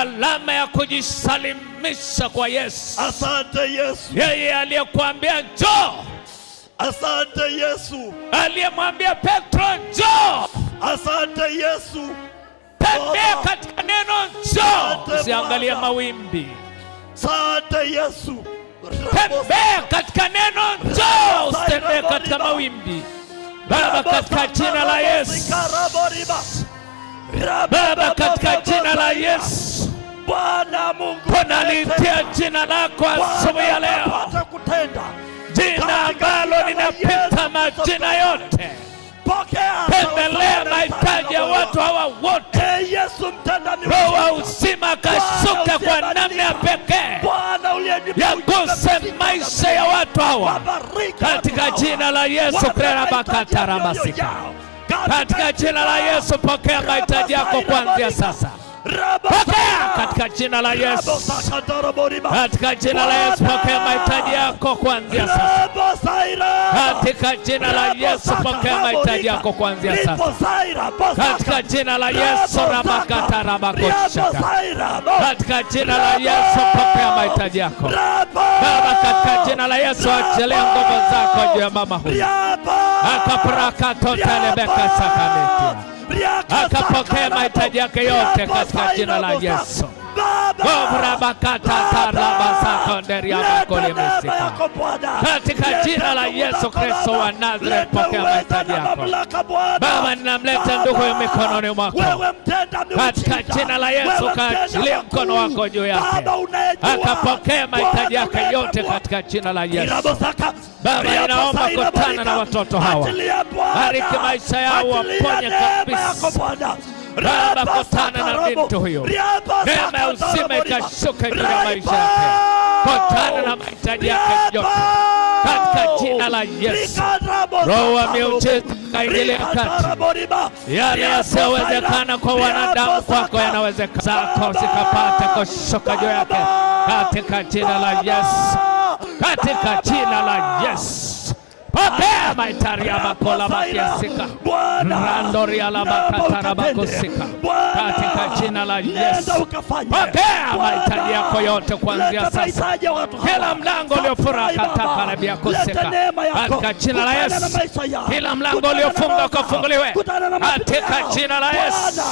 alama ya kujisalimisha kwa Yesu. Asante Yesu. Yeye aliyekuambia njoo. Asante Yesu. Aliyemwambia Petro njoo. Asante Yesu. Tembea katika neno njoo. Usiangalie mawimbi. Asante Yesu. Tembea katika neno njoo. Usitembee katika mawimbi. Baba, katika jina la Yesu. Baba, katika jina la Yesu. Bwana Mungu, tunalitia jina lako asubuhi ya leo, jina ambalo linapita majina yote. Tembelea mahitaji ya watu hawa wote. Roho wa uzima kashuka kwa namna ya pekee, yaguse maisha ya watu hawa katika jina la Yesu. Katika jina la Yesu, pokea mahitaji yako kuanzia sasa. Pokea katika jina la Yesu. Katika jina la Yesu, pokea mahitaji yako kuanzia sasa. Katika jina la Yesu, pokea mahitaji yako kuanzia sasa. Katika jina la Yesu, katika jina la Yesu, pokea mahitaji yako. Baba, katika jina la Yesu, achilia nguvu zako juu ya mama huyu. Akapraka totale beka sakameti. Akapokea mahitaji yake yote katika jina la Yesu. Katika jina la Yesu Kristo wa Nazareth, pokea mahitaji yako. Baba, ninamleta ndugu huyu mikononi mwako. Katika jina la Yesu, kaachilia mkono wako juu yake. Akapokea mahitaji yake yote katika jina la Yesu. Baba, ninaomba kutana na watoto hawa. Bariki maisha yao, waponye kabisa. Baba, kutana na binti huyo. Neema ya uzima ikashuka juu ya maisha yake. Kutana na mahitaji yake yote katika jina la Yesu. Roho wa miujiza kaingilia kati. Yale yasiyowezekana kwa wanadamu, kwako yanawezekana. Zako zikapata kushuka juu yake katika jina la Yesu. Katika jina la Yesu. Pokea mahitaji ya makola makiasika. Randori ya la makatara makusika. Katika jina la Yesu. Pokea mahitaji yako yote kuanzia sasa. Kila mlango uliofura kataka na bia kusika. Katika jina la Yesu. Kila mlango uliofunga ukafunguliwe. Katika jina la Yesu.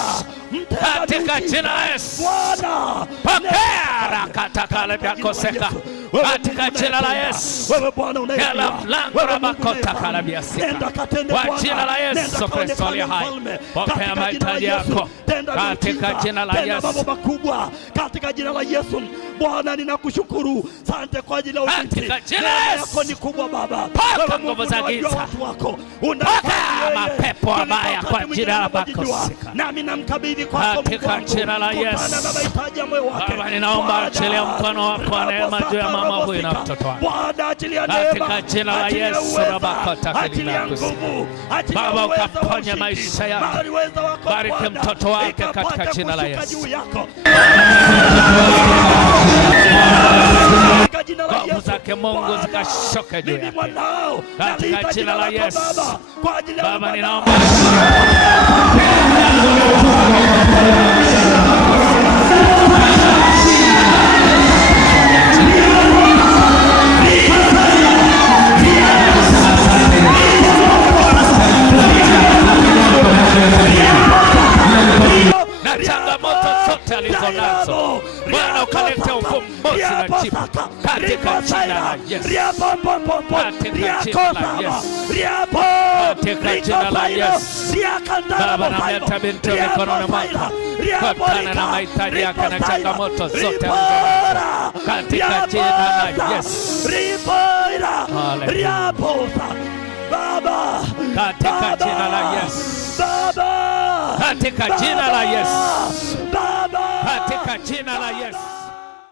Katika jina la Yesu. Pokea rakataka na bia kusika. Katika jina la Yesu. Kila mlango makota karabia sika. Kwa jina la Yesu Kristo aliye hai, pokea mahitaji yako katika jina la Yesu. Katika jina la Yesu. Bwana, ninakushukuru. Asante kwa ajili ya ulinzi. Yako ni kubwa Baba. Paka nguvu za giza. Paka mapepo mabaya kwa jina la Bakosika. Nami namkabidhi kwako katika jina la Yesu. Baba, ninaomba achilia mkono wako wa neema juu ya mama huyu na mtoto wake. Katika jina la Yesu. Baba, ukaponya maisha yake. Bariki mtoto wake katika jina la Yesu. Nguvu zake Mungu zikashuka juu yake katika jina la Yesu. Baba, ninaomba na changamoto zote alizonazo, Bwana ukaleta ufumbuzi na jibu katika jina la Yesu. Katika jina la Yesu. Katika jina la Yesu. Baba, namleta binti mikononi mwako. Kutana na mahitaji yake na changamoto zote alizonazo katika jina la Yesu. Haleluya. Katika jina la Yesu. Katika jina la Yesu. Katika jina la Yesu.